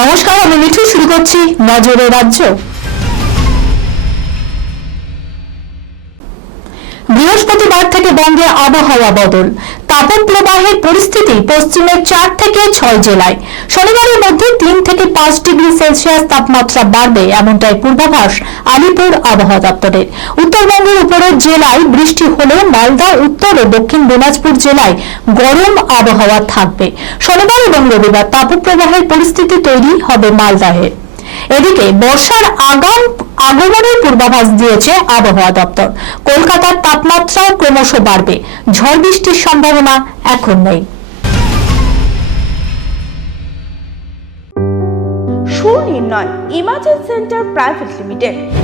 নমস্কার আমি মিঠু শুরু করছি নজরে রাজ্য। বৃহস্পতিবার থেকে বঙ্গে আবহাওয়া বদল। তাপপ্রবাহের পরিস্থিতি পশ্চিমের চার থেকে ছয় জেলায়। শনিবারের মধ্যে তিন থেকে পাঁচ ডিগ্রি সেলসিয়াস তাপমাত্রা বাড়বে এমনটাই পূর্বাভাস আলিপুর আবহাওয়া দপ্তরের। উত্তরবঙ্গের উপরের জেলায় বৃষ্টি হলেও মালদা, উত্তর ও দক্ষিণ দিনাজপুর জেলায় গরম আবহাওয়া থাকবে। শনিবার এবং রবিবার তাপপ্রবাহের পরিস্থিতি তৈরি হবে মালদাহে এদিকে বর্ষার আগাম, আগমনের পূর্বাভাস দিয়েছে আবহাওয়া দপ্তর। কলকাতার তাপমাত্রা ক্রমশ বাড়বে। ঝড় বৃষ্টির সম্ভাবনা এখন নেই। Sunirnoy emergency centre private limited.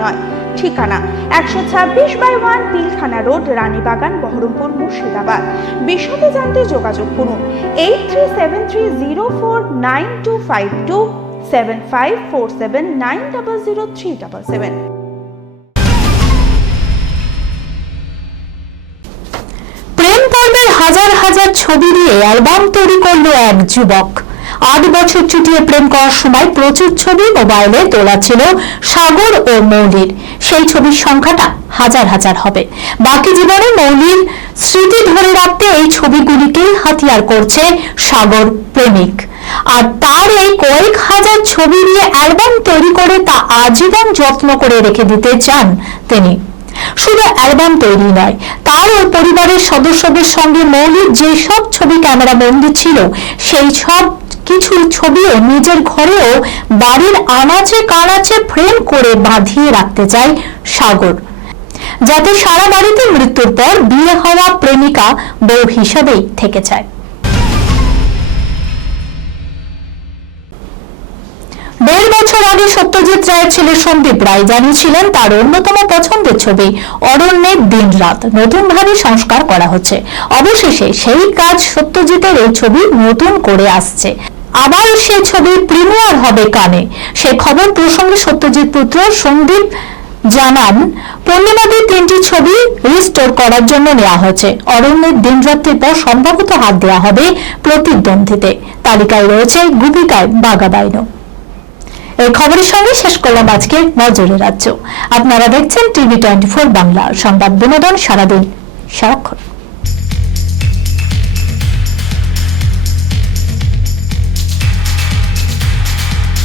সুনির্ণয় ঠিকানা একশো ছাব্বিশ by one Pilkhana road, Ranibagan, Baharampur, Murshidabad. বিশদে জানতে যোগাযোগ করুন eight three seven three zero four nine two five two seven five four seven nine double zero three double seven. প্রেম হাজার হাজার ছবি দিয়ে অ্যালবাম তৈরি করল এক যুবক। আট বছর চুটিয়ে প্রেম করার সময় প্রচুর ছবি মোবাইলে তোলা ছিল সাগর ও মৌলির। সেই ছবির সংখ্যাটা হাজার হাজার হবে। বাকি জীবনে মৌলির স্মৃতি ধরে রাখতে এই ছবিগুলিকেই হাতিয়ার করছে সাগর প্রেমিক। আর তার এই কয়েক হাজার ছবি নিয়ে অ্যালবাম তৈরি করে তা আজীবন যত্ন করে রেখে দিতে চান তিনি। শুধু অ্যালবাম তৈরি নয়, তার ও পরিবারের সদস্যদের সঙ্গে মৌলিক যেসব ছবি ক্যামেরা বন্দি ছিল, সেই সব কিছু ছবিও নিজের ঘরেও বাড়ির আনাচে কানাচে ফ্রেম করে বাঁধিয়ে রাখতে চায় সাগর, যাতে সারা বাড়িতে মৃত্যুর পর বিয়ে হওয়া প্রেমিকা বউ হিসাবেই থেকে যায়। দেড় বছর আগে সত্যজিৎ রায়ের ছেলে সন্দীপ রায় জানিয়েছিলেন তার অন্যতম পছন্দের ছবি অরণ্যের দিন রাত নতুন ভাবে সংস্কার করা হচ্ছে। অবশেষে সেই কাজ সত্যজিতের এই ছবি নতুন করে আসছে। আবার সে ছবি প্রিমিয়ার হবে কানে। সে খবর প্রসঙ্গে সত্যজিৎ পুত্র সন্দীপ জানান পূর্ণিমাদের তিনটি ছবি রিস্টোর করার জন্য নেওয়া হয়েছে। অরণ্যের দিনরাত্রির পর সম্ভবত হাত দেওয়া হবে প্রতিদ্বন্দ্বীতে। তালিকায় রয়েছে গুপিকায় বাগাবাইনও এই খবরের সঙ্গে শেষ করলাম আজকে নজরে রাজ্য। আপনারা দেখছেন টিভি টোয়েন্টি ফোর বাংলা। সংবাদ বিনোদন সারাদিন। সারাক্ষণ।